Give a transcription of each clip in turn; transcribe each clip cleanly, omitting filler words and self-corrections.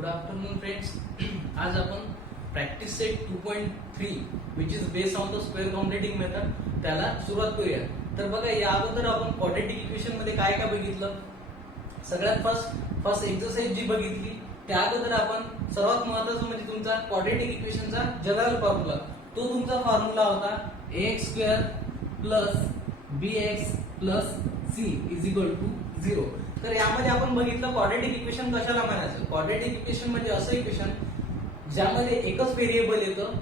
Good afternoon friends. आज आपण practice set 2.3 which is based on the square completing method त्याला सुरुवात करूया. तर बघा, या अगोदर आपण क्वाड्रॅटिक इक्वेशन मध्ये काय काय बघितलं. सगळ्यात फर्स्ट एक्सरसाइज जी बघितली त्या अगोदर आपण सर्वात महत्त्वाचं म्हणजे तुमचा क्वाड्रॅटिक इक्वेशनचा जनरल फॉर्म्युला, तो तुमचा फॉर्म्युला होता ax² plus bx plus c is equal to 0. तर यामध्ये आपण बघितलं क्वाड्रॅटिक इक्वेशन कशाला म्हणायचं. क्वाड्रॅटिक इक्वेशन म्हणजे असं इक्वेशन ज्यामध्ये एकच व्हेरिएबल येतं,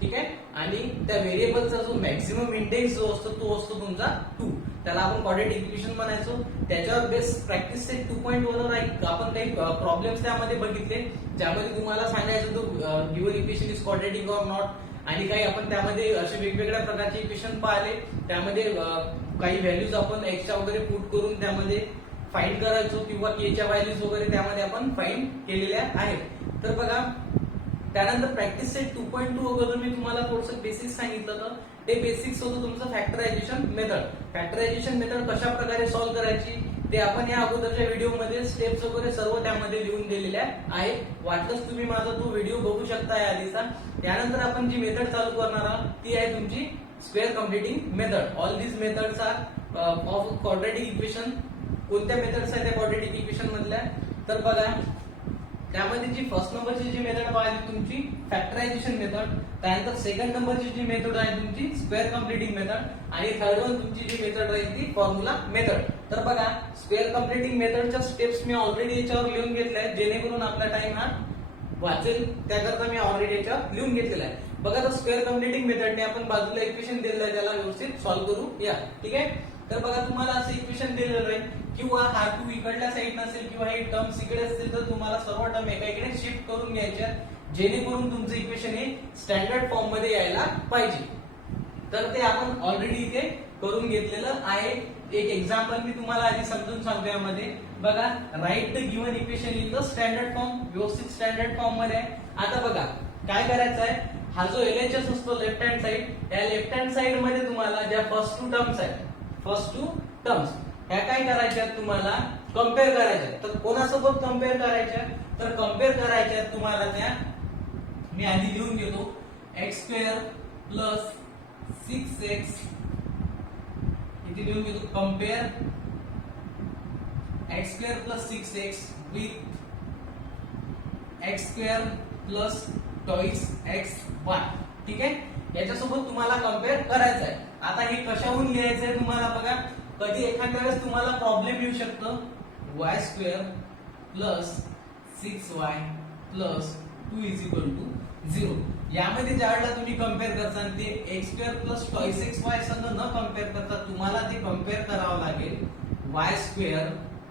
ठीक आहे, आणि त्या व्हेरिएबलचा जो मॅक्सिमम इंडेक्स जो असतो तो असतो तुमचा 2. त्याला आपण क्वाड्रॅटिक इक्वेशन म्हणायचो. त्याच्यावर बेस प्रॅक्टिस सेट 2.1 वर आपण काही प्रॉब्लेम्स त्यामध्ये बघितले, ज्यामध्ये तुम्हाला सांगायचं होतं given equation is quadratic or not, आणि काही आपण त्यामध्ये असे वेगवेगळ्या प्रकारचे इक्वेशन पाहिले. त्यामध्ये काही व्हॅल्यूज आपण एक्सच्या वगैरे पुट करून त्यामध्ये फाइंड करायचो, किंवा केच्या व्हॅल्यूज वगैरे त्यामध्ये आपण फाइंड केलेल्या आहेत. तर बघा, त्यानंतर प्रॅक्टिस सेट 2.2 अगोदर मी तुम्हाला थोडंसं बेसिक्स सांगितलं होतं. ते बेसिक्स होतं तुमचं फॅक्टरायझेशन मेथड. फॅक्टरायझेशन मेथड कशा प्रकारे सॉल्व्ह करायची ते आपण या अगोदरच्या व्हिडिओमध्ये स्टेप्स वगैरे सर्व त्यामध्ये लिहून दिलेल्या आहेत. वाटलंच तुम्ही माझा तो व्हिडिओ बघू शकता या आधीचा. त्यानंतर आपण जी मेथड चालू करणार आहोत ती आहे तुमची square completing method. All these methods are of quadratic equation. कोणत्या मेथड्स आहेत त्या क्वाड्रॅटिक इक्वेशन मधल्या, तर बघा, त्यामध्ये जी फर्स्ट नंबरची जी मेथड पाहिजे तुमची फॅक्टरायझेशन मेथड, त्यानंतर सेकंड नंबरची जी मेथड आहे तुमची स्क्वेअर कॉम्प्युटिंग मेथड, आणि थर्ड वन तुमची जी मेथड राहील ती फॉर्म्युला मेथड. तर बघा, स्क्वेअर कॉम्प्युटिंग मेथडच्या स्टेप्स मी ऑलरेडी याच्यावर लिहून घेतल्या आहेत, जेणेकरून आपला टाइम हा वाचेल त्याकरता मी ऑलरेडी याच्यावर लिहून घेतलेला आहे. बघा, तर स्क्वेअर कॉम्प्युटिंग मेथडने आपण बाजूला इक्वेशन दिलेलं आहे, त्याला व्यवस्थित सॉल्व्ह करू या. ठीक आहे. तर बघा, तुम्हाला असं इक्वेशन दिलेलं आहे, किंवा हा 2 इकडल्या साईड नसेल किंवा हे टर्म्स इकडे असतील, तर तुम्हाला सर्व टर्म एका इकडे शिफ्ट करून घ्यायच्या, जेणेकरून तुमचं इक्वेशन हे स्टँडर्ड फॉर्म मध्ये यायला पाहिजे. तर ते आपण ऑलरेडी इथे करून घेतलेलं आहे. एक एक्झाम्पल मी तुम्हाला आधी समजून सांगतो यामध्ये. बघा, write the given equation in the standard form, व्यवस्थित स्टँडर्ड फॉर्म मध्ये. आता बघा काय करायचं आहे, हा जो LHS असतो लेफ्ट हँड साइड, या लेफ्ट हँड साइड मध्ये तुम्हाला ज्या फर्स्ट टू टर्म्स ह्या काय करायच्या, तुम्हाला कम्पेअर करायच्या. तर कोणासोबत कम्पेअर करायच्या, तर कम्पेअर करायच्या तुम्हाला त्या, मी आधी लिहून घेतो, x² प्लस 6x, इथे लिहून घेतो compare x² plus 6x with x² plus twice xy. ठीक आहे, याच्यासोबत तुम्हाला कम्पेअर करायचं आहे. आता हे कशाहून लिहायचंय तुम्हाला बघा, कधी एखाद्या वेळेस तुम्हाला प्रॉब्लेम येऊ शकतो, y² plus 6y plus 2 is equal to 0. यामध्ये ज्या वेळेला तुम्ही कम्पेअर करता ते x² प्लस ट्वाइस xy संग न कम्पेअर करता तुम्हाला ते कम्पेअर करावं लागेल y²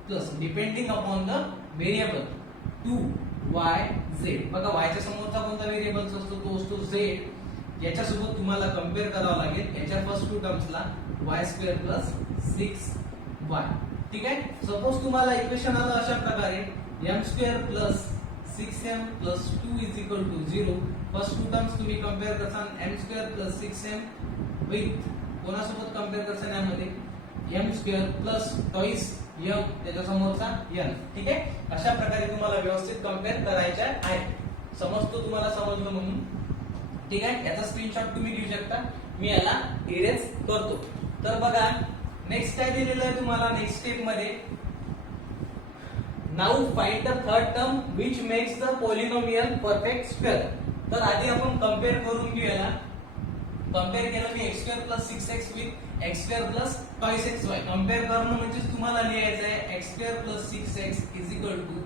plus depending upon the variable 2yz. बघा, y च्या समोरचा कोणता व्हेरिएबल असतो, तो असतो z. याच्यासोबत तुम्हाला कम्पेअर करावं लागेल याच्या first to टर्म्सला y² plus 6y. ठीक आहे. सपोज तुम्हाला इक्वेशन आलं अशा प्रकारे, m² plus 6m plus 2 is equal to 0. First two terms तुम्ही कम्पेअर करता, m² प्लस 6m विथ कोणासोबत कम्पेअर करता यामध्ये m² प्लस ट्वाइस m, त्याच्या समोरचा n. ठीक आहे. अशा प्रकारे तुम्हाला व्यवस्थित कम्पेअर करायच्या आहे. समजतो तुम्हाला, समजलं म्हणून. ठीक आहे. याचा स्क्रीनशॉट तुम्ही घेऊ शकता. मी याला इरेज करतो. तर बघा, नेक्स्ट काय दिलेलं आहे तुम्हाला नेक्स्ट स्टेप मध्ये, now find the third term which makes the polynomial perfect square. तर आधी आपण कम्पेअर करून घेऊ याला. कम्पेअर केलं मी x² plus 6x with x² plus twice xy. Compare करणं म्हणजे तुम्हाला लिहायचं आहे x² plus 6x is equal to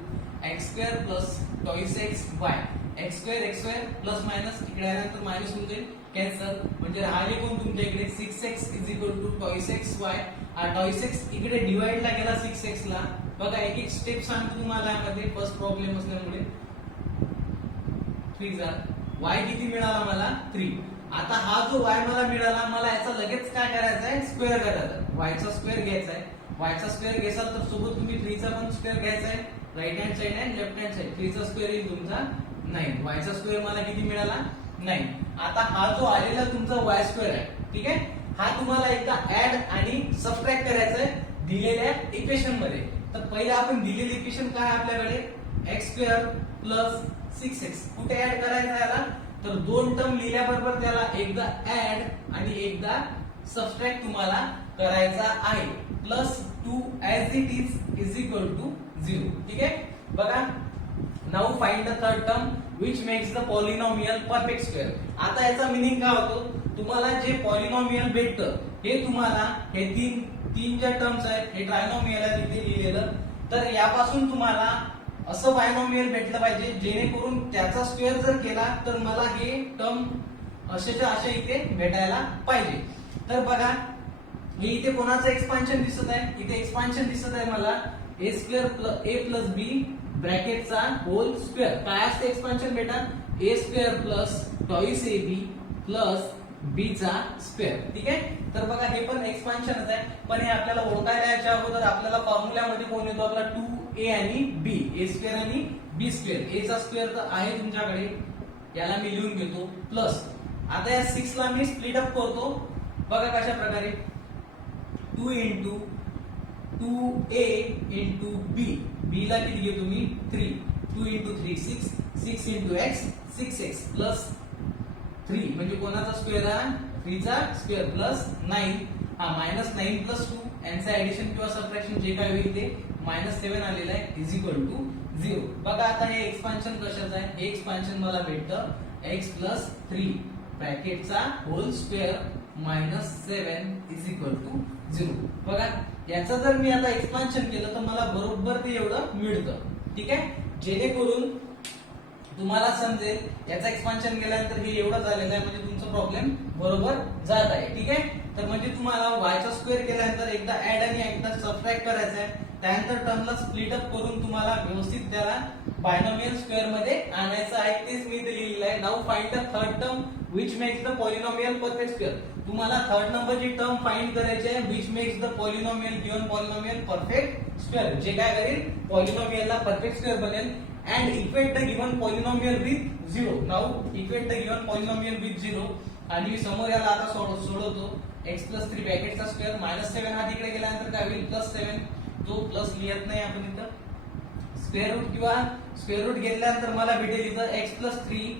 x² plus twice xy. x² plus minus इकडे आल्यानंतर मायनस होऊन जाईल, कॅन्सल. म्हणजे राहिले कोण तुमच्या इकडे 6x is equal to twice xy. हा ट्वाइस x इकडे डिवाइड ला गेला 6x ला. बघा, एक एक स्टेप सांगतो तुम्हाला यामध्ये, फर्स्ट प्रॉब्लेम असल्यामुळे. 3 y किती मिळाला मला 3. आता हा जो y मला मिळाला, मला याचा लगेच काय करायचा आहे, स्क्वेअर करायचा. y चा स्क्वेअर घ्यायचा आहे. y चा स्क्वेअर घ्यायचा तर सोबत तुम्ही 3 चा पण स्क्वेअर घ्यायचा आहे. राईट हँड साइड आणि लेफ्ट हँड साइड. 3 चा स्क्वेअर येईल तुमचा 9. y चा स्क्वेअर मला किती मिळाला 9. आता हा जो आलेला तुमचा y² आहे, ठीक आहे, हा तुम्हाला एकदा ऍड आणि सबट्रॅक्ट करायचा आहे दिलेल्या इक्वेशन मध्ये. तर पहिले आपण दिलेली इक्वेशन काय आपल्याकडे एक्स स्क्वेअर प्लस 6x कुठे ऍड करायचा याला तर दोन टर्म लिहिल्याबरोबर त्याला एकदा ऍड आणि एकदा सबट्रॅक्ट तुम्हाला करायचा आहे plus 2 as it is equal to 0 ठीक आहे बघा now find the third term which makes the polynomial perfect square आता याचा मीनिंग काय होतो तुम्हाला जे पॉलिनॉमियल भेटतं हे तुम्हाला हे तीन ज्या टर्म्स आहेत हे ट्रायनॉमियल आहे तिथे लिहिलेलं तर यापासून तुम्हाला असं बायनॉमियल भेटलं पाहिजे जेणेकरून त्याचा स्क्वेअर जर केला तर मला हे टर्म असेच्या असे इथे भेटायला पाहिजे तर बघा हे इथे कोणाचं एक्सपान्शन दिसत आहे इथे एक्सपान्शन दिसत आहे मला a square a plus b ब्रॅकेटचा होल स्क्वेअर काय असते एक्सपान्शन बेटा a square plus twice ab plus b चा स्क्वेअर ठीक आहे तर बघा हे पण एक्सपान्शनच आहे पण हे आपल्याला ओळखायला याच्या अगोदर आपल्याला फॉर्म्युल्यामध्ये कोण येतो आपला 2a आणि b a स्क्वेअर आणि b स्क्वेअर a चा स्क्वेअर तर आहे तुमच्याकडे याला मी लिहून घेतो प्लस आता या 6 ला मी स्प्लिट अप करतो बघा कशा प्रकारे 2 into 2a into b b ला किती घेतो मी 3 2 into 3 6 6 into x 6x plus 3 म्हणजे कोणाचा स्क्वेअर आहे 3 चा स्क्वेअर प्लस 9 हा -9 plus 2 यांचा ऍडिशन किंवा सबट्रॅक्शन जे काय होईल ते -7 आलेला आहे इज इक्वल टू 0 बघा आता हे एक्सपान्शन कशाचं आहे हे एक्सपान्शन मला भेटतं x plus 3 ब्रॅकेटचा whole square -7 is equal to 0 बघा याचा जर मी आता एक्सपान्शन केलं तर मला बरोबर ते एवढं मिळतं ठीक आहे जेणेकरून तुम्हाला समजेल याचा एक्सपान्शन केल्यानंतर हे एवढं झालेलं आहे म्हणजे तुमचा प्रॉब्लेम बरोबर जात आहे ठीक आहे तर म्हणजे तुम्हाला y चा स्क्वेअर केल्यानंतर एकदा ऍड आणि एकदा सबट्रॅक्ट करायचा आहे त्यानंतर टर्मला स्प्लिट अप करून तुम्हाला व्यवस्थित त्याला बायनॉमियल स्क्वेअर मध्ये आणायचं आहे तेच मी इथे लिहिलेलं आहे now find the third term which makes the polynomial perfect square तुम्हाला थर्ड नंबरची टर्म फाइंड करायची आहे which makes the polynomial given polynomial perfect square जे काय करेल पॉलिनॉमियलला परफेक्ट स्क्वेअर बनेल and equate the given polynomial with 0 now equate the given polynomial with 0 आणि समोर याला आता सोडवतो x plus 3 ब्रॅकेटचा स्क्वेअर -7 हा तिकडे गेल्यानंतर काय होईल +7 तो प्लस लिहत नाही आपण इथं स्क्वेअर रूट किंवा स्क्वेअर रूट घेतल्यानंतर मला भेटेल इथं x plus 3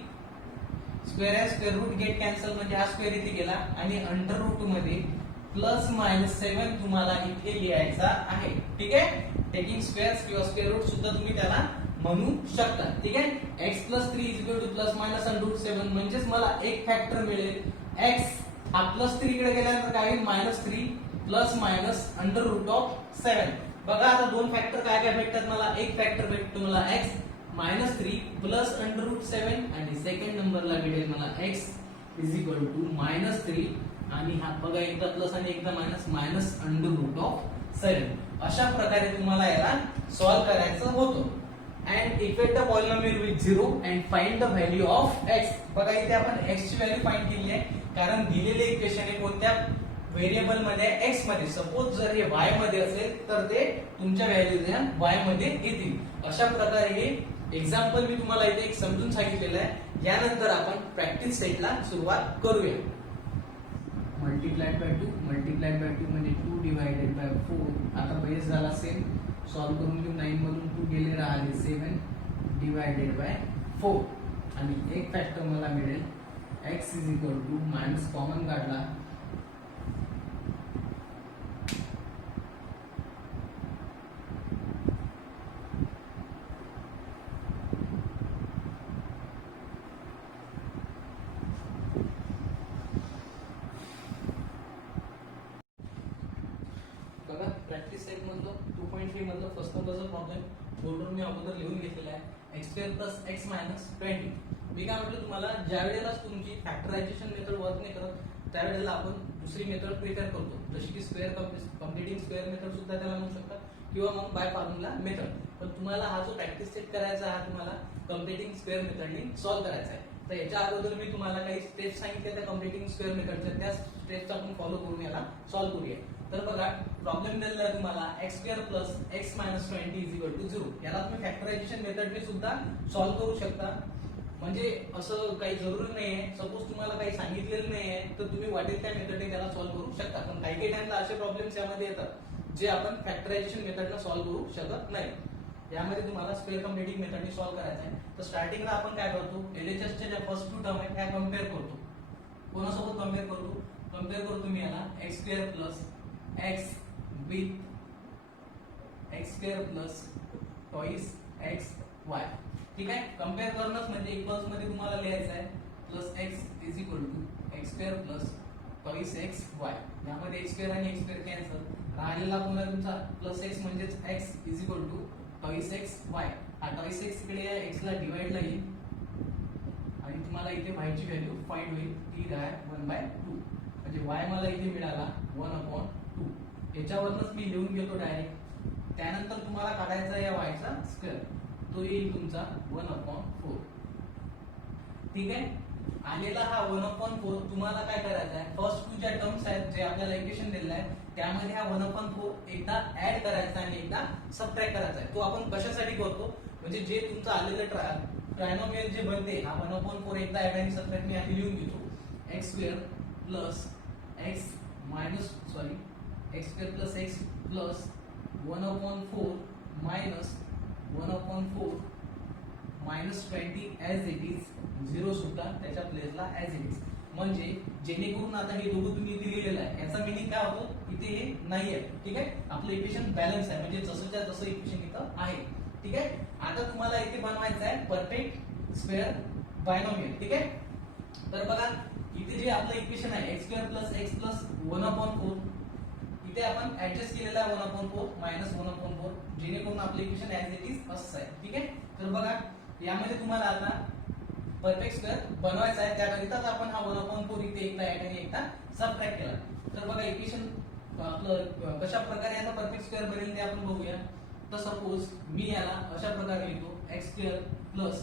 स्क्वेअर आहे स्क्वेअर रूट गेट कॅन्सल म्हणजे हा स्क्वेअर इथे गेला आणि अंडर रूट मध्ये +-7 तुम्हाला इथे लिहायचा आहे ठीक आहे टेकिंग स्क्वेअर किंवा स्क्वेअर रूट सुद्धा तुम्ही त्याला म्हणू शकता ठीक आहे x plus 3 is equal to +-√7 म्हणजेच मला एक फॅक्टर मिळेल x हा +3 इकडे गेल्यानंतर काय होईल -3 +- √7 बघा आता दोन फॅक्टर काय काय भेटतात मला एक फॅक्टर भेटतो मला x -3 प्लस √7 आणि सेकंड नंबरला भेटेल मला x इज इक्वल टू -3 आणि हा बघा एकदा प्लस आणि एकदा मायनस √7 अशा प्रकारे तुम्हाला याला सॉल्व करायचं होतं and equate the polynomial with 0 and find the value of x बघा इथे आपण x ची व्हॅल्यू फाइंड केली आहे कारण दिलेले इक्वेशन हे कोणत्या व्हेरिएबल मध्ये x मध्ये सपोज जर हे y मध्ये असेल तर ते तुमच्या व्हॅल्यूज y मध्ये येतील अशा प्रकारे हे एक्झाम्पल मी तुम्हाला इथे एक समजून सांगितलेलं आहे यानंतर आपण प्रॅक्टिस सेटला सुरुवात करूया मल्टिप्लाइड बाय 2 म्हणजे 2 डिवाइडेड बाय 4 आता बेस झाला सेम सॉल्व करून घेऊ 9 मधून 2 गेले राहिले 7 डिवाइडेड बाय 4 आणि एक फॅक्टर मला मिळेल x is equal to minus common काढला प्रॅक्टिस सेट मधलं 2.3 मधलं फर्स्ट नंबरचा प्रॉब्लेम बोर्डवर मी अगोदर लिहून घेतलेला आहे x square plus x minus 20 मी काय म्हटलं तुम्हाला ज्या वेळेला तुमची फॅक्टरायझेशन मेथड वर्क नाही करत त्यावेळेला आपण दुसरी मेथड प्रिफर करतो जशी की स्क्वेअर कम्प्लिटिंग स्क्वेअर मेथड सुद्धा त्याला म्हणू शकता किंवा मग बाय फॉर्म्युला मेथड पण तुम्हाला हा जो प्रॅक्टिस सेट करायचा हा तुम्हाला कम्प्लिटिंग स्क्वेअर मेथडनी सॉल्व करायचा आहे तर याच्या अगोदर मी तुम्हाला काही स्टेप्स सांगितले त्या कम्प्लिटिंग स्क्वेअर मेथडच्या त्या स्टेप्स आपण फॉलो करून याला सॉल्व करूया तर बघा प्रॉब्लेम दिलेला आहे तुम्हाला x square plus x minus 20 is equal to 0 याला तुम्ही फॅक्टरायझेशन मेथडने सुद्धा सॉल्व करू शकता म्हणजे असं काही जरुरी नाहीये सपोज तुम्हाला काही सांगितलेलं नाहीये तर तुम्ही वाटेल त्या मेथडने त्याला सॉल्व करू शकता पण काही काही टाइमला असे प्रॉब्लेम्स यामध्ये येतात जे आपण फॅक्टरायझेशन मेथडने सॉल्व करू शकत नाही यामध्ये तुम्हाला स्क्वेअर कम्प्युटिंग मेथडने सॉल्व्ह करायचं आहे. तर स्टार्टिंगला आपण काय करतो, एलएचएसच्या ज्या फर्स्ट टू टर्म आहेत त्या कम्पेअर करतो. कोणासोबत कम्पेअर करतो, कम्पेअर करतो मी याला x square plus x with x square plus twice x y. ठीक आहे, कम्पेअर करणंच म्हणजे इक्वल्स मध्ये तुम्हाला लिहायचं आहे plus x is equal to x square plus twice x y. यामध्ये एक्स स्क्वेअर आणि एक्स स्क्वेअर कॅन्सल, राहिलेला पुन्हा तुमचा प्लस एक्स म्हणजेच x is equal to twice x y. हा टॉइस एक्स इकडे एक्स ला डिवाइडला येईल आणि तुम्हाला इथे वायची व्हॅल्यू फाइंड होईल ती राय 1/2. म्हणजे वाय मला इथे मिळाला 1/2. याच्यावरच मी लिहून घेतो डायरेक्ट. त्यानंतर तुम्हाला काढायचा या वायचा स्क्वेअर, तो येईल तुमचा 1/4. ठीक आहे, आलेला हा 1/4 तुम्हाला काय करायचा आहे, फर्स्ट टू ज्या टर्म्स आहेत जे आपल्याला इक्वेशन दिलेलं आहे त्यामध्ये हा 1/4 एकदा ऍड करायचा आणि एकदा सबट्रॅक्ट करायचा आहे. तो आपण कशासाठी करतो, म्हणजे जे तुमचं आलेलं ट्रायनोमियल जे बनते हा 1/4 एकदा ऍड आणि सबट्रॅक्ट मी आधी लिहून घेतो. X square plus x minus x square plus x plus 1/4 minus 1/4 minus 20 as it is, 0 सुद्धा त्याच्या प्लेसला ऍज इट इज. म्हणजे जेणेकरून आता हे दोघं तुम्ही इथे लिहिलेलं आहे याचा मिनिंग काय होतो, इथे हे नाही आहे. ठीक आहे, आपलं इक्वेशन बॅलन्स आहे म्हणजे जसंच्या तसं इक्वेशन इथं आहे. ठीक आहे, आता तुम्हाला इथे बनवायचं आहे परफेक्ट स्क्वेअर बायनॉमियल. ठीक आहे, तर बघा इथे जे आपलं इक्वेशन आहे x square plus x plus 1/4, इथे आपण ऍडजस्ट केलेला आहे 1/4 मायनस 1/4, जेणेकरून आपलं इक्वेशन ऍज इट इज असं आहे. ठीक आहे, तर बघा यामध्ये तुम्हाला आता परफेक्ट स्क्वेअर बनवायचा आहे, त्याकरिताच आपण हा 1/4 इथे एकदा ऍड आणि एकदा सबट्रॅक्ट केला. तर बघा इक्वेशन आपलं कशा प्रकारे याचा परफेक्ट स्क्वेअर बनेल ते आपण बघूया. तर सपोज मी याला अशा प्रकारे लिहितो x square plus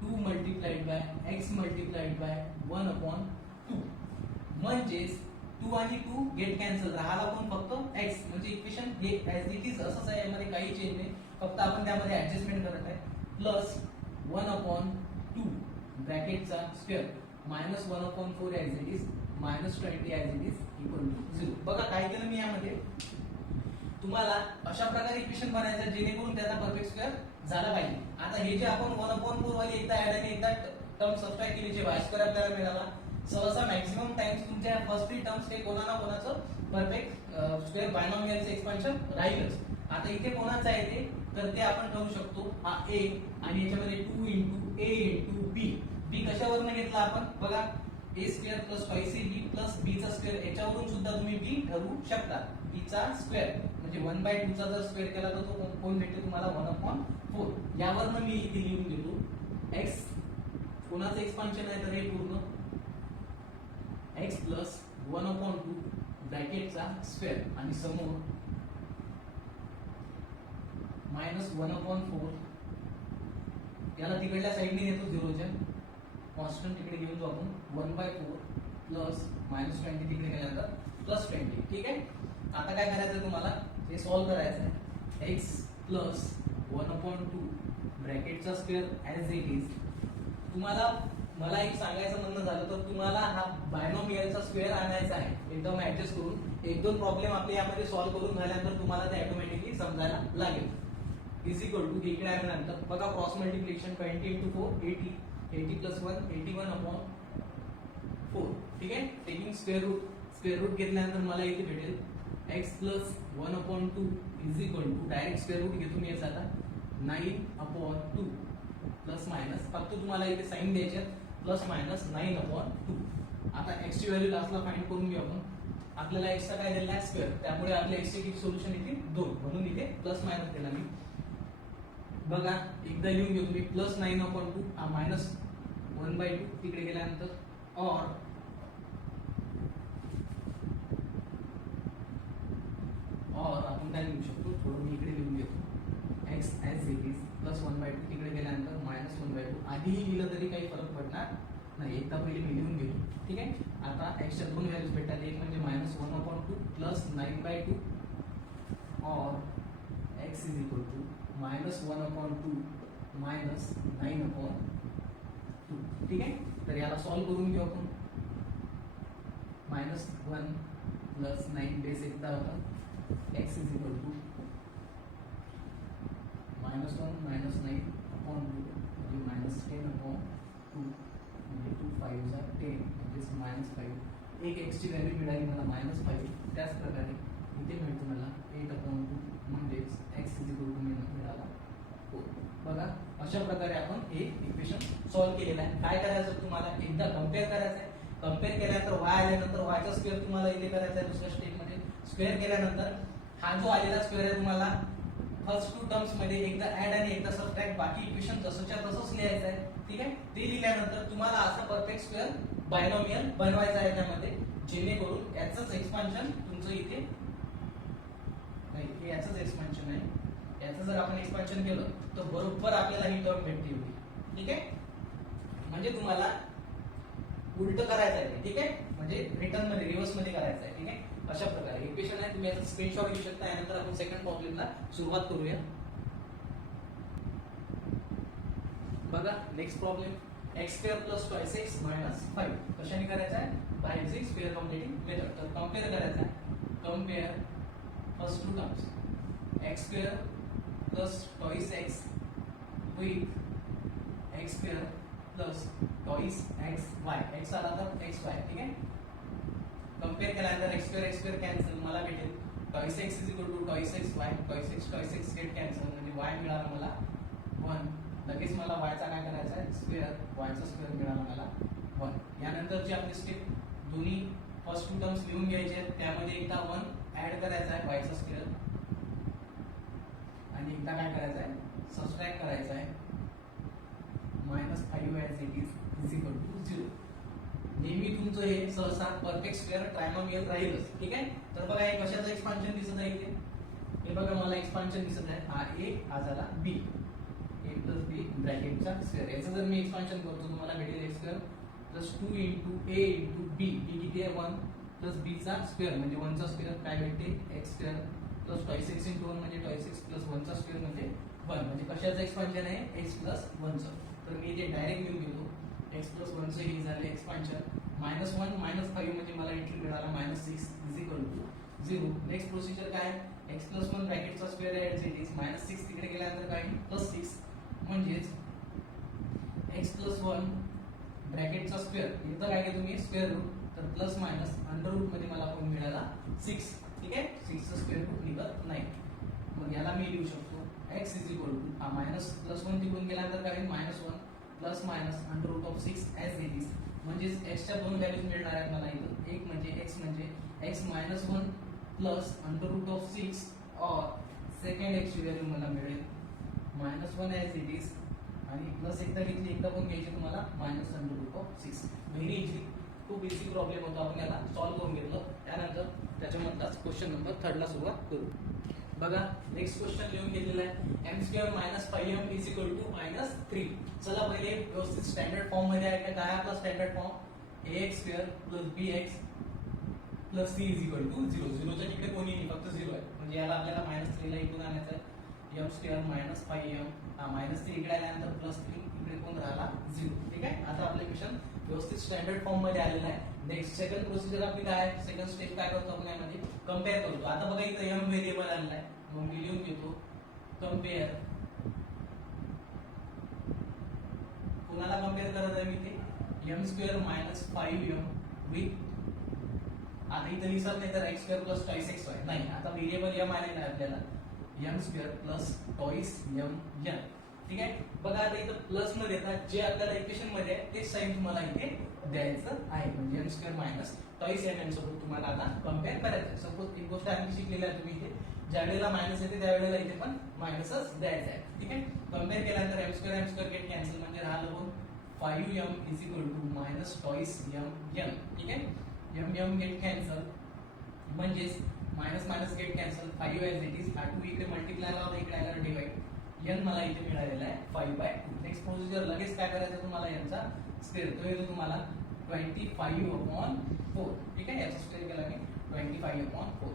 2 multiplied by x multiplied by 1/2. म्हणजेच 2 आणि 2 गेट कॅन्सल, राहिला पण फक्त एक्स. म्हणजे इक्वेशन हे ऍज इट इज असंच आहे, यामध्ये काही चेंज नाही, फक्त आपण त्यामध्ये ऍडजस्टमेंट करत आहे. प्लस 1/2 ब्रॅकेटचा square minus 1/4 as it is minus 20 as it is equal to 0. बघा काय केलं मी यामध्ये, तुम्हाला अशा प्रकारे इक्वेशन बनायचं जेणेकरून त्याचा परफेक्ट स्क्वेअर झाला पाहिजे. आता हे जे आपण 1/4 वाली एकदा ऍड आणि एकदा टर्म सबट्रॅक्ट केली, जे वाय स्क्वेअर आपल्याला मिळाला, सहसा मॅक्सिमम टाइम्स तुमच्या फर्स्ट 3 टर्म्स हे कोणा ना कोणाचं परफेक्ट स्क्वेअर बायनॉमियलचं एक्सपान्शन राहीलच. आता इथे कोणाचं आहे ते, तर ते आपण ठरवू शकतो हा ए आणि याच्यामध्ये 2 इंटू ए इंटू बी. बी कशावरून घेतला आपण, बघा ए स्क्वेअर प्लस 5ab प्लस बी चा स्क्वेअर, याच्यावरून सुद्धा तुम्ही बी ठरवू शकता. बी चा स्क्वेअर म्हणजे 1/2 चा जर स्क्वेअर केला तर तो कोण भेटतो तुम्हाला 1/4. यावरनं मी इथे लिहून देतो एक्स कोणाचं एक्सपान्शन आहे तर हे पूर्ण एक्स प्लस 1/2 ब्रॅकेटचा स्क्वेअर आणि समोर मायनस 1/4, याला तिकडल्या साईडने येतो 0च्या, कॉन्स्टंट तिकडे घेऊन जाऊ आपण. 1/4 प्लस मायनस 20 तिकडे गेल्यानंतर प्लस 20. ठीक आहे, आता काय करायचं तुम्हाला, हे सॉल्व्ह करायचं आहे. एक्स प्लस 1/2 ब्रॅकेटचा स्क्वेअर ऍज इट इज. तुम्हाला मला एक सांगायचं म्हणणं झालं तर तुम्हाला हा बायनॉमियलचा स्क्वेअर आणायचा आहे एकदम ऍडजस्ट करून. 1-2 प्रॉब्लेम आपले यामध्ये सॉल्व्ह करून झाल्यानंतर तुम्हाला ते ऑटोमॅटिकली समजायला लागेल. इज इक्वल टू इकडे आल्यानंतर बघा क्रॉस मल्टिप्लिकेशन 20 into 4 80, 80 plus 1 81/4. ठीक आहे, टेकिंग स्क्वेअर रूट घेतल्यानंतर मला इथे भेटेल x plus 1/2 is equal to, direct square root घेतो मी याचा आता 9/2 प्लस मायनस, फक्त तुम्हाला इथे साइन द्यायचे प्लस मायनस 9/2. आता एक्स ची व्हॅल्यू लास्टला फाइंड करून घेऊ आपण. आपल्याला एक्स चा काय दिलेला आहे स्क्वेअर, त्यामुळे आपल्या एक्स चे किती सोल्युशन येतील 2, म्हणून इथे प्लस मायनस केला मी. बघा एकदा लिहून घेऊ तुम्ही प्लस 9/2 हा मायनस 1/2 तिकडे गेल्यानंतर और आपण काय लिहू शकतो, थोडं मी इकडे लिहून घेतो x as it is plus 1/2 तिकडे गेल्यानंतर मायनस 1/2. आधीही लिहिलं तरी काही फरक पडणार नाही, एकदा पहिले मी लिहून घेतो. ठीक आहे, आता एक्सच्या 2 व्हॅल्यूज भेटतात, एक म्हणजे मायनस 1/2 प्लस 9/2 और x is equal to minus 1/2 minus 9/2. ठीक आहे, तर याला सॉल्व्ह करून घेऊ आपण. मायनस 1 प्लस 9 बेस एकदा होता, x is equal to -1 -9 upon 2 म्हणजे -10 अपॉन 2 म्हणजे 2 5 जा 10 म्हणजेच -5. एक एक्सची व्हॅल्यू मिळाली मला -5. त्याच प्रकारे इथे मिळते मला 8 अपॉन 2 म्हणजेच x मिळाला 4. बघा अशा प्रकारे आपण हे इक्वेशन सॉल्व्ह केलेलं आहे. काय करायचं तुम्हाला एकदा कम्पेअर करायचं आहे. कम्पेअर केल्यानंतर y आल्यानंतर y चा स्क्वेअर तुम्हाला इथे करायचा आहे दुसऱ्या स्टेपमध्ये. स्क्वेअर केल्यानंतर हा जो आलेला स्क्वेअर आहे तुम्हाला फर्स्ट टू टर्म्स मध्ये एकदा ऍड आणि एकदा सबट्रॅक्ट बाकी इक्वेशन जसंच्या तसंच लिहायचं आहे. ठीक आहे. ते लिहिल्यानंतर तुम्हाला असा परफेक्ट स्क्वेअर बायनॉमियल बनवायचा आहे त्यामध्ये, जेणेकरून याचंच एक्सपान्शन तुमचं इथे नाही, हे याचंच एक्सपान्शन आहे. याचं जर आपण एक्सपान्शन केलं तर बरोबर आपल्याला ही टर्म भेटते होती. ठीक आहे. म्हणजे तुम्हाला उलट करायचं आहे. ठीक आहे. म्हणजे रिटर्न मध्ये रिव्हर्स मध्ये करायचं आहे. ठीक आहे. अशा प्रकारे इक्वेशन आहे. तुम्ही याचा स्क्रीनशॉट घेऊ शकता. यानंतर आपण सेकंड प्रॉब्लेमला सुरुवात करूया. बघा नेक्स्ट प्रॉब्लेम x² + 2x - 5 कशाने करायचा आहे? By square completing method. तर कम्पेअर करायचा आहे. Compare first two terms x² + 2x with x² + 2xy. x आला तर xy. ठीक आहे. कम्पेअर केल्यानंतर x² कॅन्सल मला भेटेल 2x = 2xy. 2x gate cancel म्हणजे y मिळाला मला 1. लगेच मला y चा काय करायचा आहे? स्क्वेअर. y चा स्क्वेअर मिळाला मला 1. यानंतरची आपली स्टेप दोन्ही फर्स्ट टू टर्म्स लिहून घ्यायचे आहेत. त्यामध्ये एकदा 1 ऍड करायचा आहे y चा स्क्वेअर आणि एकदा काय करायचं आहे? सबट्रॅक्ट करायचं आहे. -5 as it is = 0. नेहमी तुमचं हे सहसा परफेक्ट स्क्वेअर ट्रायनॉमियल राहीलच. ठीक आहे. तर बघा हे कशाचं एक्सपान्शन दिसत आहे इथे? हे बघा मला एक्सपान्शन दिसत आहे. हा a हा झाला b. a + b ब्रॅकेटचा स्क्वेअर. याचं जर मी एक्सपान्शन करतो तुम्हाला भेटेल x² + 2 * a * b. b किती आहे? 1 + b चा स्क्वेअर म्हणजे 1 चा स्क्वेअर काय भेटते? x² + 2x * 1 म्हणजे 2x + 1 चा स्क्वेअर म्हणजे 1. म्हणजे कशाचं एक्सपान्शन आहे? x + 1 चं. तर मी इथे डायरेक्ट लिहून घेतो. x + 1 चे हे झाले एक्सपान्शन. -1 - 5 म्हणजे मला इथे मिळाला -6 = 0. नेक्स्ट प्रोसिजर काय? x + 1 ब्रॅकेटचा स्क्वेअर आहे ॲज इट इज. -6 तिकडे गेल्यानंतर काय? +6 म्हणजेच x + 1 ब्रॅकेटचा स्क्वेअर. इथं काय घेतो मी? Square root. तर प्लस मायनस अंडर रूट मध्ये मला कोण मिळाला? 6. ठीक आहे. 6 चा स्क्वेअर रूट निघत नाही. मग याला मी लिहू शकतो x = हा -+1 तिकडून गेल्यानंतर काय होईल? -1 ± √6 ॲज इट इज. म्हणजेच x च्या दोन व्हॅल्यूज मिळणार आहेत मला इथं. एक म्हणजे x -1 प्लस √6 और सेकंड x ची व्हॅल्यू मला मिळेल -1 ॲज इट इज आणि प्लस एकदा घेतली एकदा पण घ्यायची तुम्हाला -√6. Very easy. खूप इझी प्रॉब्लेम होता. आपण याला सॉल्व्ह करून घेतलं. त्यानंतर त्याच्यामधलाच क्वेश्चन नंबर 3 ला सुरुवात करू. बघा नेक्स्ट क्वेश्चन लिहून घेतलेला आहे. m² - 5m = -3. चला पहिले व्यवस्थित स्टँडर्ड फॉर्म मध्ये आहे का? काय आपला standard form? ax² + bx + c = 0. 0 च्या तिकडे कोणी नाही, फक्त 0 आहे. म्हणजे याला आपल्याला -3 ला इकडून आणायचं आहे. m² - 5m हा -3 इकडे आल्यानंतर +3 इकडे कोण राहिला? 0. ठीक आहे. आता आपलं इक्वेशन व्यवस्थित स्टँडर्ड फॉर्म मध्ये आलेलं आहे. नेक्स्ट सेकंड प्रोसिजर आपली काय आहे? सेकंड स्टेप काय करतो आपण यामध्ये? कम्पेअर करतो. आता बघा इथं m व्हेरिएबल आलेला आहे. मग मी लिहून घेतो कम्पेअर. कोणाला कम्पेअर करत आहे मी इथे? m² - 5m विथ, आता इथं लिहिसाल नाही तर x² + 2xy. नाही, आता व्हेरिएबल m आलेला आहे आपल्याला. m² + 2m. ठीक आहे. बघा आता इथं प्लस न देता जे आपल्याला इक्वेशन मध्ये आहे तेच साइन तुम्हाला इथे द्यायचं आहे. म्हणजे m² - 2m सोबत तुम्हाला आता कम्पेअर करायचं आहे. सपोज एक गोष्ट आणखी शिकलेली आहे तुम्ही इथे, ज्या वेळेला मायनस येते त्यावेळेला इथे पण मायनसच द्यायचं आहे. ठीक आहे. कम्पेअर केल्यानंतर m² गेट कॅन्सल म्हणजे राहिलं कोण? 5m = -2m. ठीक आहे. m गेट कॅन्सल म्हणजेच minus get cancel. 5 as it is. हा 2 इकडे मल्टिप्लाय होता, इकडे आला डिवाइड. n मला इथे मिळालेला आहे 5/2. नेक्स्ट प्रोसिजर लगेच काय करायचं तुम्हाला? यांचा स्क्वेअर. तो येतो तुम्हाला 25/4. ठीक आहे. याचा स्क्वेअर केला मी 25/4.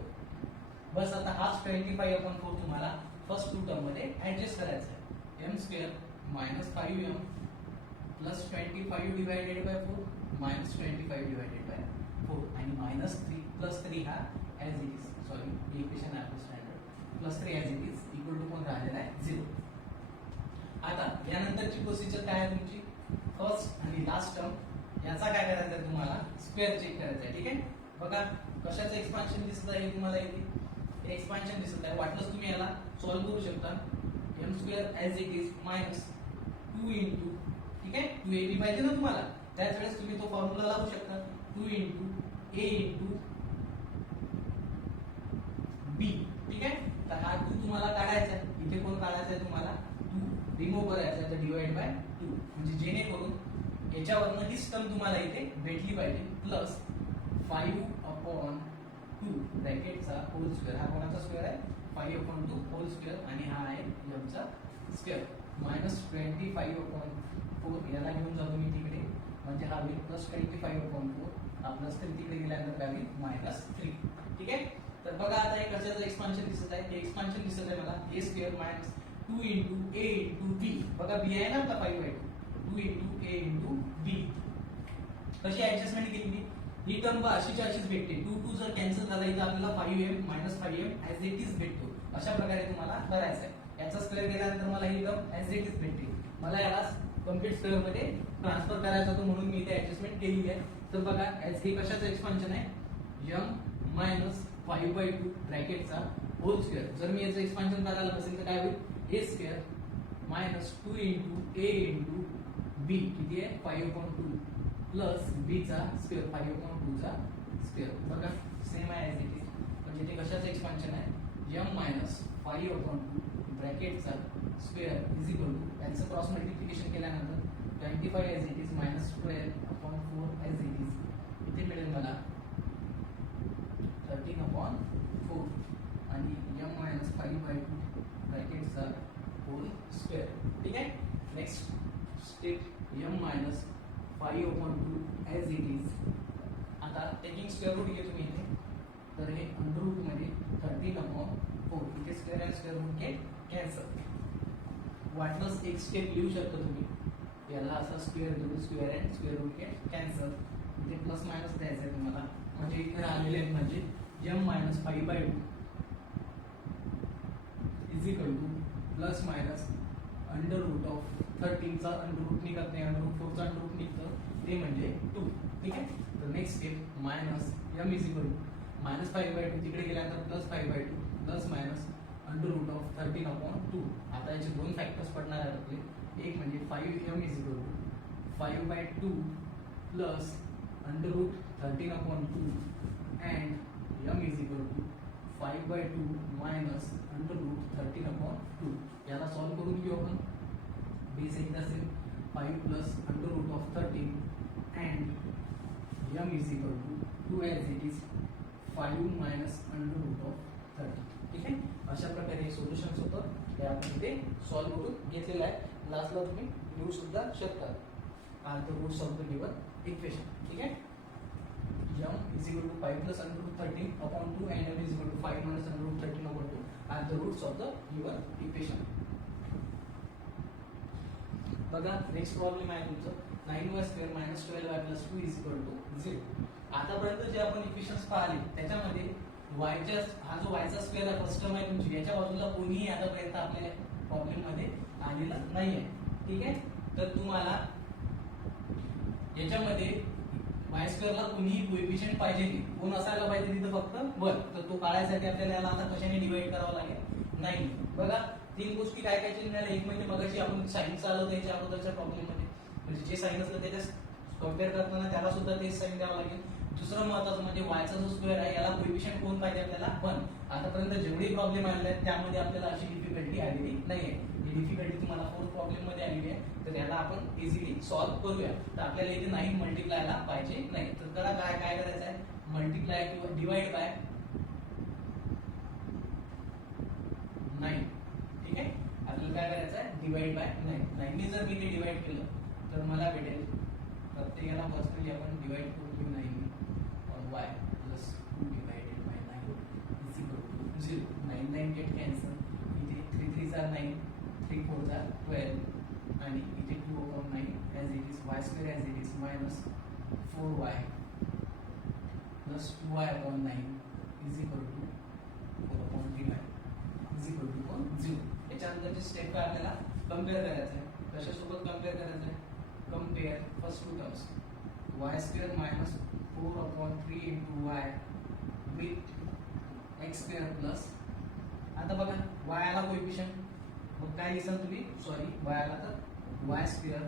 बस आता हाच 25/4 तुम्हाला फर्स्ट टू टर्म मध्ये ऍडजस्ट करायचा आहे. m² - 5m + 25 divided by 4 -25 divided by 4 आणि -3 +3 हा ॲज इट इज. सॉरी, ही इक्वेशन आहे आपलं standard. +3 as it is equal to कोण राहिलेला आहे? 0. यानंतरची प्रोसिजर काय आहे तुमची, फर्स्ट आणि लास्ट टर्म याचा काय करायचं आहे तुम्हाला, स्क्वेअर चेक करायचा आहे. ठीक आहे, बघा कशाचं एक्सपान्शन दिसत आहे तुम्हाला इथे, एक्सपान्शन दिसत आहे. वाटलंच तुम्ही याला सॉल्व्ह करू शकता. M square as it is minus 2 into, ठीक आहे, 2ab पाहिजे ना तुम्हाला, त्याच वेळेस तुम्ही तो फॉर्म्युला लावू शकता, 2 इंटू a इंटू b. ठीक आहे, तर हा 2 तुम्हाला काढायचा आहे. इथे कोण काढायचा आहे तुम्हाला, 2 रिमूव्ह करायचा आहे, तर डिवाइड बाय 2, म्हणजे जेणेकरून याच्यावरनं ही टर्म तुम्हाला इथे भेटली पाहिजे, प्लस 5/2 ब्रॅकेटचा होल स्क्वेअर. हा कोणाचा स्क्वेअर आहे, 5/2 होल स्क्वेअर, आणि हा आहे एमचा स्क्वेअर, मायनस 25/4. याला घेऊन जातो मी तिकडे, म्हणजे हा होईल प्लस 25/4. हा प्लस 3 तिकडे गेल्यानंतर काय होईल, -3. ठीक आहे, तर बघा आता हे कशाचं एक्सपान्शन दिसत आहे, हे एक्सपान्शन दिसत आहे मला, a square minus 2 into a into b. बघा b आहे ना आता 5/2, 2 इंटू a इंटू b. कशी ऍडजस्टमेंट केली, ही टर्म अशीच्या अशीच भेटते. 2 जर कॅन्सल झाला इथं आपल्याला 5m minus 5m as it is भेटतो. अशा प्रकारे तुम्हाला करायचं आहे. याचा स्क्वेअर केल्यानंतर मला ही टर्म ऍज इट इज भेटते. मला याला कम्प्लीट स्क्वेअर मध्ये ट्रान्सफर करायचा होतं, म्हणून मी इथे ऍडजस्टमेंट केलेली आहे. तर बघा हे कशाचं एक्सपान्शन आहे, m मायनस 5/2 ब्रॅकेटचा होल स्क्वेअर. जर मी याचं एक्सपान्शन करायला बसेल तर काय होईल, a square minus 2 into a into b, किती आहे 5/2, प्लस b चा स्क्वेअर 5/2 चा स्क्वेअर. बघा सेम आहे ऍज इट इज, म्हणजे ते कशाचं एक्सपान्शन आहे, m मायनस 5/2 ब्रॅकेटचा स्क्वेअर इज इक्वल टू, त्यांचं क्रॉस मल्टिप्लिकेशन केल्यानंतर 25 as it is minus 12/4 as it is. इथे मिळेल मला 13/4 आणि m मायनस 5/2 ब्रॅकेटचा होल स्क्वेअर. ठीक आहे, next step m minus 5/2 as it is. आता टेकिंग स्क्वेअर रूट घेतो मी इथे, तर हे अंडर रूट मध्ये 13/4, इथे स्क्वेअर आणि स्क्वेअर रूट के कॅन्सल. वाटलंच एक स्टेप लिहू शकतो तुम्ही, याला असं square root, square and square root के कॅन्सल. इथे प्लस मायनस द्यायचं आहे तुम्हाला, म्हणजे इथे राहिलेले आहेत म्हणजे m minus 5/2 is equal to plus minus under root of 13 चा अंडर रूट निघत नाही, अंडर रूट 4 चा अंडर रूट निघतं, ते म्हणजे 2. ठीक आहे, तर next step minus m is equal to minus 5/2 तिकडे गेल्यानंतर plus 5/2 plus minus under root of 13/2. आता याचे दोन फॅक्टर्स पडणार आहेत आपले, एक म्हणजे 5m is equal to 5/2 plus under root 13/2 and m is equal to 5/2 minus under root 13/2. याला सॉल्व्ह करून घेऊ आपण. बेस एकदा असेल 5 plus under root of 13 and m is equal to 2 as it is 5 minus under root of 13. ठीक आहे, अशा प्रकारे हे सोल्युशन्स होतं, ते आपण इथे सॉल्व्ह करून घेतलेलं आहे. लास्टला तुम्ही लिहू सुद्धा शकता are the roots of the given equation. ठीक आहे, m is equal to 5 plus under root 13/2 and m is equal to 5 minus under root 13/2 are the roots of the given equation. बघा नेक्स्ट प्रॉब्लेम आहे तुमचं 9y square minus 12y plus 2 is equal to 0. आतापर्यंत जे आपण equations पाहिले त्याच्यामध्ये yच्या, हा जो yचा स्क्वेअर आहे फर्स्ट टर्म आहे तुमची, याच्या बाजूला कोणीही आतापर्यंत आपल्या प्रॉब्लेम मध्ये आलेला नाही आहे. ठीक आहे, तर तुम्हाला याच्यामध्ये y स्क्वेअरला कोणीही कोएफिशियंट पाहिजे नाही, कोण असायला पाहिजे तिथं फक्त 1. तर तो काढायसाठी आपल्याला याला आता कशाने डिवाइड करावं लागेल, नाही. बघा तीन गोष्टी काय काय चेंज झाल्या, एक म्हणजे मगाशी आपण साइन चालवतो याच्या अगोदरच्या प्रॉब्लेम मध्ये, म्हणजे जे साइन असलं त्याच्या कम्पेअर करताना त्याला सुद्धा तेच साइन द्यावं लागेल. दुसरं महत्त्वाचं म्हणजे वायचा जो स्क्वेअर आहे याला कोएफिशियंट कोण पाहिजे आपल्याला 1. आतापर्यंत जेवढे प्रॉब्लेम आलेले आहेत त्यामध्ये आपल्याला अशी डिफिकल्टी आलेली नाहीये. ही डिफिकल्टी तुम्हाला 4th प्रॉब्लेम मध्ये आलेली आहे, तर याला आपण इझिली सॉल्व्ह करूया. तर आपल्याला इथे 9 मल्टिप्लायला पाहिजे नाही, तर त्याला काय काय करायचं आहे, मल्टिप्लाय किंवा डिवाइड बाय 9. ठीक आहे, आपल्याला काय करायचं आहे, डिवाइड बाय 9. 9 ने जर मी ते डिवाइड केलं तर मला भेटेल, प्रत्येकाला पर्सनली आपण डिवाइड करून घेऊ 9 y plus 2 divided by 9 is equal to 0. 9 9 get cancel, इथे 3 3 चा 9, 3 4 चा 12 आणि इथे 2/9 as it is y square as it is minus 4y plus 2y/9 is equal to 4/3y is equal to 0. याच्यानंतरची स्टेप काय आपल्याला कम्पेअर करायचं आहे. कशासोबत कम्पेअर करायचं आहे? Compare first two terms y square minus 4/3 into y with x square plus, आता बघा वाय आला कोएफिशियंट, मग काय लिहिसाल तुम्ही, सॉरी वाय आला तर वाय स्क्वेअर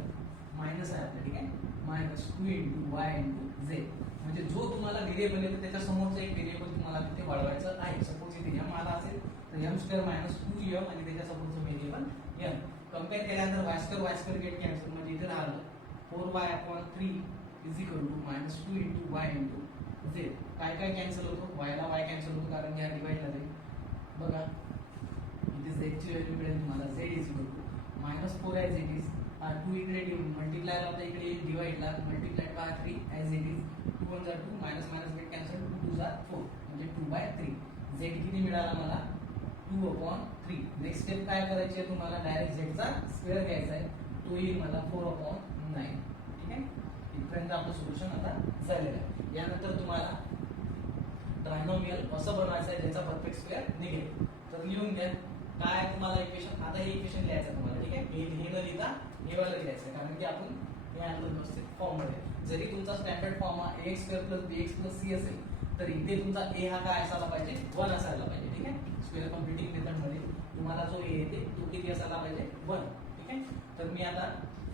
मायनस आहे आपल्या, ठीक आहे, minus 2 into y into Z, म्हणजे जो तुम्हाला व्हेरिएबल आहे त्याच्या समोरचा एक व्हेरिएबल तुम्हाला तिथे वाढवायचं आहे. सपोज इथे एम आला असेल तर एम स्क्वेअर मायनस 2m आणि त्याच्या समोरचं व्हेरिएबल एम. कम्पेअर केल्यानंतर वाय स्क्वेअर गेट कॅन्सल, म्हणजे इथे राहिलं 4y/3 is equal to minus 2 into y into z. काय काय कॅन्सल होतो? वायला वाय कॅन्सल होतो कारण या डिवाइडला जाईल. बघा इथे झेडची व्हॅल्यू मिळेल तुम्हाला, z is equal to minus 4 as it is, 2 इकडे मल्टिप्लाय लावता इकडे डिवाइडला, multiplied by 3 as it is, 2 1 जा 2, मायनस मायनस गेट कॅन्सल, 2 2 जा 4, म्हणजे 2/3. झेड किती मिळाला मला? 2/3. नेक्स्ट स्टेप काय करायची आहे तुम्हाला? डायरेक्ट झेडचा स्क्वेअर घ्यायचा आहे, तो येईल मला 4/9. ठीक आहे, इथपर्यंत आपलं सोल्युशन आता झालेलं आहे. यानंतर तुम्हाला ट्रायनोमियल असं बनवायचं आहे ज्याचा परफेक्ट स्क्वेअर निघेल. तर लिहून घ्या काय तुम्हाला इक्वेशन, आता हे इक्वेशन लिहायचं तुम्हाला, ठीक आहे, हे न लिहिता हे वाला लिहायचं कारण की आपण हे आणलं व्यवस्थित फॉर्म मध्ये. जरी तुमचा स्टँडर्ड फॉर्म हा ax² + bx + c असेल तर इथे तुमचा a हा काय असायला पाहिजे? 1 असायला पाहिजे. ठीक आहे, स्क्वेअर कॉम्प्युटिंग मेथड मध्ये तुम्हाला जो a येते तो किती असायला पाहिजे? 1. ठीक आहे, तर मी आता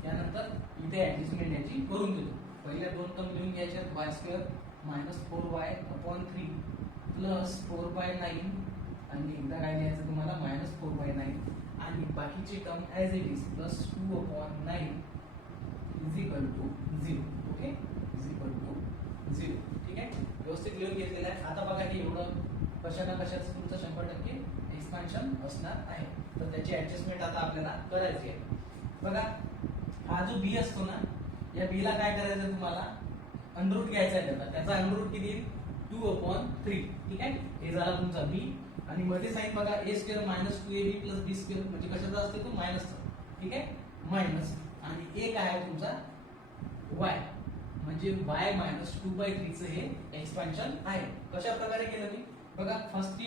यानंतर इथे ऍडजस्टमेंट याची करून देतो. पहिल्या दोन टर्म लिहून घ्यायच्या, y² मायनस 4y/3 प्लस 4/9 आणि एकदा काय लिहायचं तुम्हाला? मायनस 4/9 आणि बाकीचे term as it is plus 2/9 is equal to 0. Okay, is equal to 0. ठीक आहे, व्यवस्थित लिहून घेतलेलं आहे. आता बघा की एवढं कशा ना कशाचं तुमचं 100% एक्सपान्शन असणार आहे, तर त्याची ऍडजस्टमेंट आता आपल्याला करायची आहे. बघा हा जो बी असतो ना, या बी ला काय करायचं तुम्हाला? अंडररूट घ्यायचा आहे त्याचा अंडररूट किती? 2/3. ठीक आहे, हे झाला तुमचा बी आणि मध्ये साइन बघा a² minus 2ab plus b² म्हणजे कशाचा असतो तो? मायनसचा. ठीक आहे, मायनस आणि एक आहे तुमचा y म्हणजे y मायनस 2/3 चं हे एक्सपान्शन आहे. कशा प्रकारे केलं मी? बघा फर्स्ट ची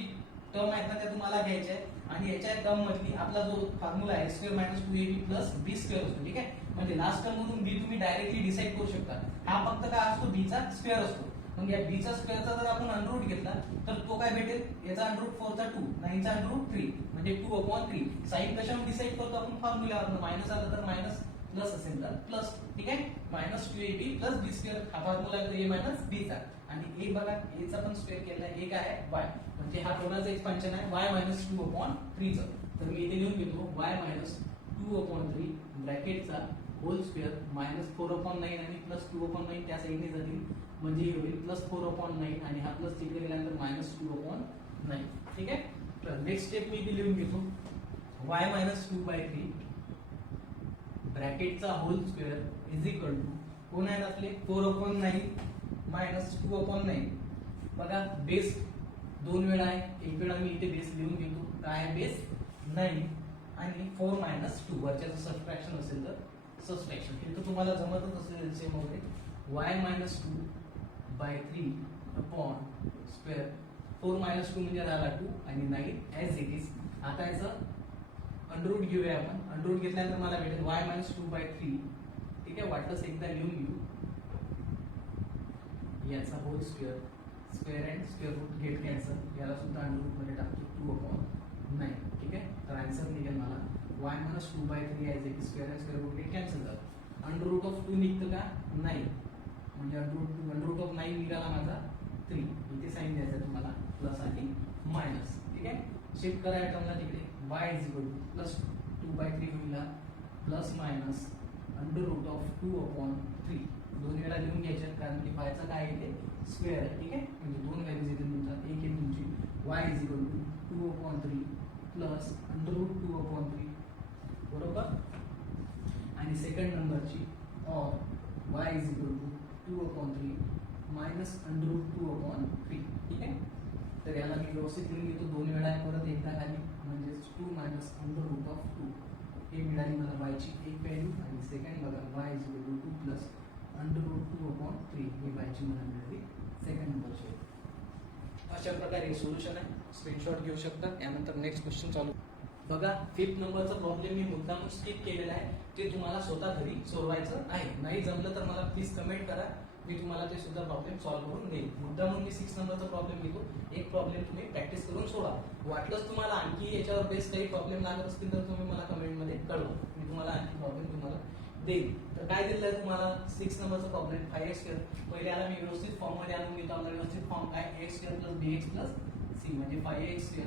टर्म आहेत ना त्या तुम्हाला घ्यायच्या आहे आणि याच्या टर्म मधली आपला जो फॉर्म्युला आहे a² minus 2ab plus b² असतो. ठीक आहे, म्हणजे लास्ट टर्म मधून b तुम्ही डायरेक्टली डिसाइड करू शकता. हा फक्त काय असतो? b चा स्क्वेअर असतो. मग या b चा स्क्वेअरचा जर आपण अंडररूट घेतला तर तो काय भेटेल? याचा अंडररूट 4 चा 2, 9 चा अंडररूट 3 म्हणजे 2/3. साइन कशावर डिसाइड करतो आपण? फॉर्म्युल्यावर. मायनस आला तर मायनस, प्लस असेल तर प्लस. ठीक आहे, मायनस 2ab प्लस b² हा फॉर्म्युला आहे a मायनस b चा आणि a बघा a चा पण स्क्वेअर केला आहे, एक आहे y म्हणजे हा कोणाचा एक्सपान्शन आहे? y मायनस 2/3 चा. तर मी इथे लिहून घेतो y मायनस 2/3 ब्रॅकेटचा होल स्क्वेअर मायनस 4/9 आणि प्लस 2/9 त्या साईडने जातील म्हणजे हे होईल प्लस 4/9 आणि हा प्लस तिकडे गेल्यानंतर मायनस 2/9. ठीक आहे, तर नेक्स्ट स्टेप मी इथे लिहून घेतो y मायनस 2/3 ब्रॅकेटचा whole square is equal to कोण आहेत आपले? 4/9 मायनस 2/9. बघा बेस दोन वेळा आहे, एक वेळा मी इथे बेस लिहून घेतो. काय आहे बेस? 9 आणि 4 मायनस 2 वरच्याचं सबट्रॅक्शन असेल तर सबट्रॅक्शन. हे तर तुम्हाला जमतच असेल सेम वगैरे. y minus 2/3 upon square 4 minus 2 म्हणजे राहिला 2 आणि 9 ॲज इट इज. आता याचं अंडररूट घेऊया आपण. अंडररूट घेतल्यानंतर मला भेटेल y मायनस 2/3. ठीक आहे, वाटलंच एकदा लिहून घेऊ. याचा whole square, square and square root get cancel, याला सुद्धा अंडररूट मध्ये टाकतो 2/9. ठीक आहे, तर आन्सर निघेल मला y minus 2/3 as it is, square and square root get cancel झालं. अंडररूट ऑफ 2 निघतं का? 9 म्हणजे अंडररूट ऑफ 9 निघाला माझा 3. इथे साइन द्यायचं तुम्हाला प्लस आणि मायनस. ठीक आहे, शिफ्ट करा टर्मला तिकडे. y is equal to plus 2/3 होईल प्लस मायनस अंडररूट ऑफ 2/3. दोन वेळा लिहून घ्यायच्या कारण की फायचा काय येते? स्क्वेअर आहे. ठीक आहे, म्हणजे दोन व्हॅल्यूज येतील तुमचा. एक येईल तुमची y is equal to 2/3 plus underroot 2/3 बरोबर, आणि सेकंड नंबरची और y is equal to 2/3 minus underroot 2/3. ठीक आहे, तर याला मी व्यवस्थित लिहून घेतो. दोन वेळा आहे, परत एकदा खाली म्हणजे 2 मायनस अंडररूट ऑफ 2 हे मिळाली मला y ची एक व्हॅल्यू आणि सेकंड बघा y is equal to 2 plus underroot 2/3 ही y ची मला मिळाली सेकंड नंबरची. अशा प्रकारे सोल्युशन आहे. स्क्रीनशॉट घेऊ शकता. त्यानंतर नेक्स्ट क्वेश्चन चालू. बघा 5th नंबरचा प्रॉब्लेम मी मुद्दाम स्किप केलेला आहे, ते तुम्हाला स्वतः घरी सोडवायचं आहे. नाही जमलं तर मला प्लीज कमेंट करा, मी तुम्हाला ते सुद्धा प्रॉब्लेम सॉल्व्ह करून देईल. मुद्दाम मी 6 नंबरचा प्रॉब्लेम घेतो, एक प्रॉब्लेम तुम्ही प्रॅक्टिस करून सोडा. वाटलंच तुम्हाला आणखी याच्यावर बेस्ट काही प्रॉब्लेम लागत असतील तर तुम्ही मला कमेंटमध्ये कळवा, मी तुम्हाला आणखी प्रॉब्लेम तुम्हाला देईल. तर काय दिलं आहे तुम्हाला 6 नंबरचा प्रॉब्लेम 5x². पहिले याला मी व्यवस्थित फॉर्म मध्ये आणून घेतो. आपला व्यवस्थित फॉर्म काय x² + bx + c म्हणजे 5x² -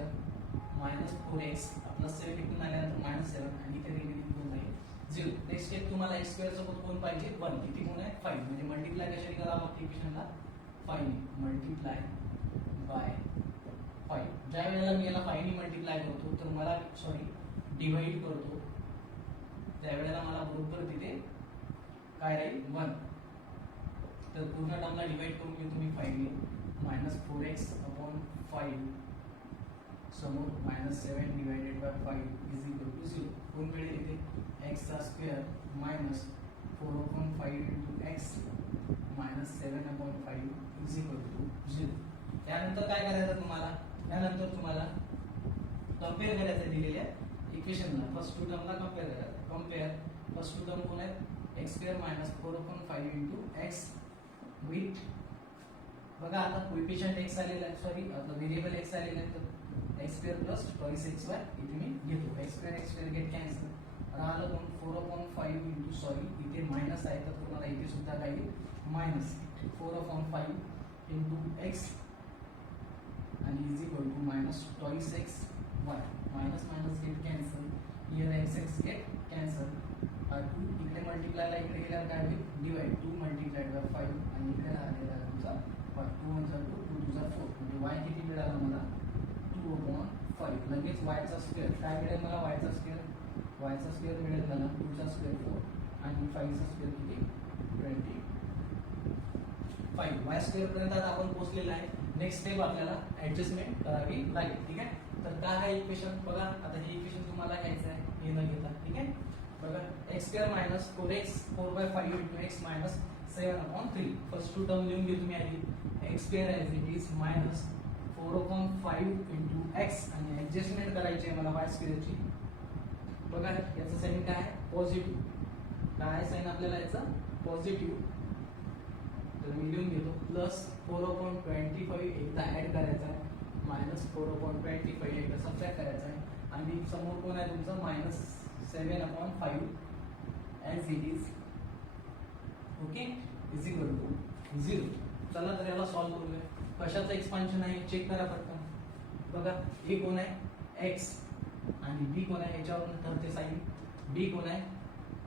4x आपला 7 इथून आल्यानंतर -7 आणि इथे रिमेनिंग कोण आहे 0. नेक्स्ट स्टेप तुम्हाला x² सोबत कोण पाहिजे 1. किती कोण आहे 5 म्हणजे मल्टिप्लाय कशाने करावं लागतं इक्वेशनला 5 मल्टिप्लाय बाय 5. ज्या वेळेला मी याला 5 ने मल्टिप्लाय करतो तर मला डिवाइड करतो त्यावेळेला मला बरोबर तिथे काय राहील 1. तर पूर्ण टर्मला डिवाइड करून घेतो मी 5 ने -4x/5 समोर -7 divided by 5 is equal to 0. कोण मिळेल इथे x² - 4/5 into x -7/5 is equal to 0. त्यानंतर काय करायचं तुम्हाला, त्यानंतर तुम्हाला कम्पेअर करायचं दिलेल्या इक्वेशनला. फर्स्ट टू टर्मला कम्पेअर करायचं. कम्पेअर फर्स्ट टू टर्म कोण आहे x² - 4/5 into x विथ बघा आता कोएफिशिएंट x आलेला आहे, सॉरी आपला व्हेरिएबल x आलेला आहे, तर x² + twice xy इथे मी घेतो. x² get cancel. राहिलं कोण 4/5 into सॉरी इथे मायनस आहे तर तुम्हाला इथे सुद्धा काय येईल -4/5 into x आणि is equal to -twice xy. Minus minus get cancel. Here x get cancel. 2 इकडे मल्टिप्लायला इकडे गेल्यावर काय होईल डिवाइड 2 × 5 आणि इकडे आलेला तुमचा 2 × 2 2 2 4 म्हणजे y किती मिळाला मला 2/5. लगेच y चा स्क्वेअर काय मिळेल मला y चा स्क्वेअर मिळेल मला 2 चा स्क्वेअर 4 आणि 5 चा स्क्वेअर किती 25. y स्क्वेअर पर्यंत आता आपण पोहोचलेला आहे. नेक्स्ट स्टेप आपल्याला ऍडजस्टमेंट करावी लागेल. ठीक आहे, तर काय आहे इक्वेशन बघा. आता हे इक्वेशन तुम्हाला घ्यायचं आहे हे न घेता. ठीक आहे बघा x² - 4x 4/5 into x -7/3. First two term लिहून घेतो मी आधी. x² as it is -4/5 into x आणि ऍडजस्टमेंट करायची आहे मला y² ची. बघा याचं साइन काय आहे पॉझिटिव्ह. काय साइन आपल्याला याचं पॉझिटिव्ह. तर मी लिहून घेतो प्लस 4/25 एकदा ऍड करायचा आहे -4/25 एकदा सबट्रॅक्ट करायचा आहे आणि समोर कोण आहे तुमचं -7/5 as it is okay is equal to 0. चला तर याला सॉल्व्ह करूया. कशाचं एक्सपान्शन आहे चेक करा पटकन. बघा ए कोण आहे x आणि बी कोण आहे याच्यावरून ठरते साइन. बी कोण आहे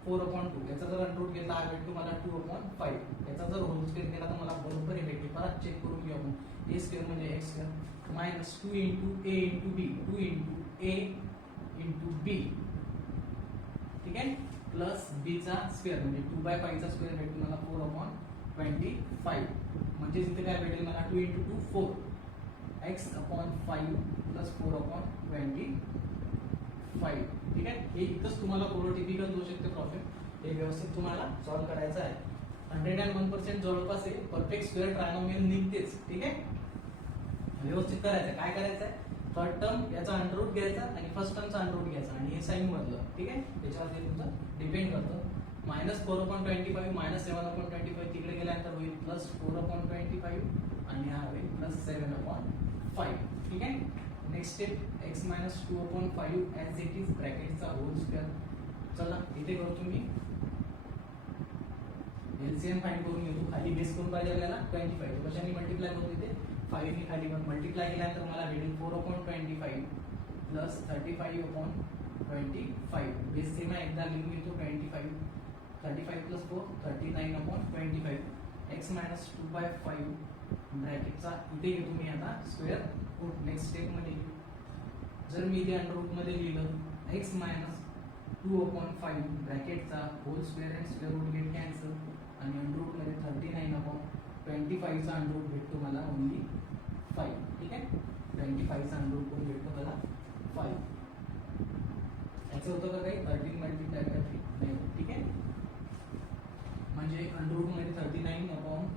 4/2. याचा जर अंडर रूट घेतला हा भेटतो मला 2/5. याचा जर होल स्क्वेअर केला तर मला बरोबर हे भेटते. परत चेक करून घेऊ आपण. a² म्हणजे x² -2 into a into b 2 into a into b. ठीक आहे प्लस b चा स्क्वेअर म्हणजे 2/5 चा स्क्वेअर भेटतो मला 4/25. म्हणजे इथे काय भेटेल मला 2 into 2 4 x/5 plus 4/25. ठीक आहे हे इथंच तुम्हाला प्रोटोटिपिकल होऊ शकते प्रॉब्लेम. हे व्यवस्थित तुम्हाला सॉल्व्ह करायचं आहे. 101% जवळपास आहे. परफेक्ट स्क्वेअर ट्रायनोमियल निघतेच. ठीक आहे व्यवस्थित करायचं. काय करायचं आहे थर्ड टर्म याचा अंडर रूट घ्यायचा आणि फर्स्ट टर्मचा अंडर रूट घ्यायचा आणि हे साइन मधलं. ठीक आहे त्याच्यावरती तुमचं डिपेंड करतं. -4/25 -7/25 तिकडे गेल्यानंतर होईल +4/25 आणि हा होईल +7/5. ठीक आहे next step x - 2/5 as it is ब्रॅकेटचा होल स्क्वेअर. चला इथे करतो मी एलसीएम फाइंड करून घेतो. खाली बेस करून पाहिजे आपल्याला 25. कशाने मल्टिप्लाय करतो इथे 5 ने खाली मल्टिप्लाय केल्यानंतर मला भेटेल 4/25 प्लस 35/25. बेस सेम आहे एकदा लिहून घेतो 25. 35 + 4 39/25. x - 2/5 ब्रॅकेटचा इथे घेतो मी आता स्क्वेअर रूट. नेक्स्ट स्टेप मध्ये जर मी इथे अंडर रूट मध्ये लिहिलं x - 2/5 ब्रॅकेटचा होल स्क्वेअर आणि स्क्वेअर रूट गेट कॅन्सल आणि अंडर रूट मध्ये 39/25 चा अंडर रूट भेटतो मला ओनली 5. ठीक आहे 25 चा अंडर रूट भेटतो मला 5. याचं होतं का काही 13 मल्टिप्लाय करा 3 नाही. ठीक आहे म्हणजे अंडर रूट मध्ये 39/5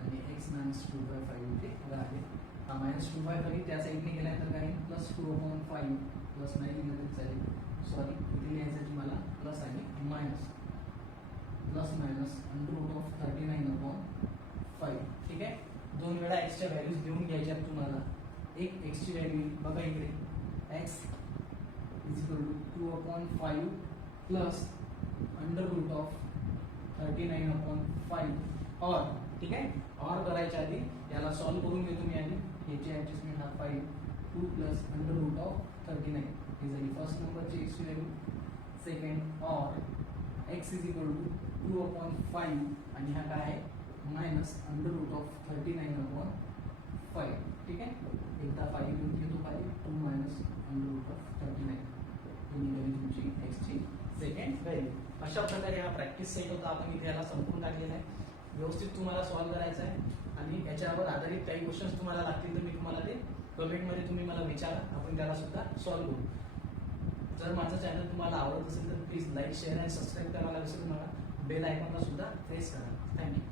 आणि x -2/5 इथे राहील. हा -2/5 त्या साईडने गेल्यानंतर काय प्लस 2/5 प्लस नाही लिहिलं तरी चालेल. सॉरी इथे लिहायचं तुम्हाला प्लस आणि मायनस प्लस मायनस √39/5. ठीक आहे. 2 वेळा एक्सच्या व्हॅल्यूज लिहून घ्यायच्या तुम्हाला. एक एक्सची व्हॅल्यू बघा इकडे x = 2/5 प्लस √39/5 और ठीक आहे. और करायच्या आधी याला सॉल्व्ह करून घेतो मी आधी. याची ऍडजस्टमेंट हा 5 2 प्लस √39 ही झाली फर्स्ट नंबरची एक्सची व्हॅल्यू. सेकंड और x = 2/5 आणि हा काय आहे मायनस √39/5. ठीक आहे. एकदा 5 लिहून घेतो. 5 2 मायनस √39 ही निघाली तुमची एक्सची सेकंड व्हॅल्यू. अशा प्रकारे हा प्रॅक्टिस सेट होता. आपण इथे याला संपून टाकलेला आहे. व्यवस्थित तुम्हाला सॉल्व्ह करायचा आहे आणि याच्यावर आधारित काही क्वेश्चन्स तुम्हाला लागतील तर मी तुम्हाला ते कमेंटमध्ये तुम्ही मला विचारा. आपण त्याला सुद्धा सॉल्व्ह करू. जर माझं चॅनल तुम्हाला आवडत असेल तर प्लीज लाईक शेअर आणि सबस्क्राईब करायला विसरू नका. बेल आयकॉनला सुद्धा प्रेस करा. थँक्यू.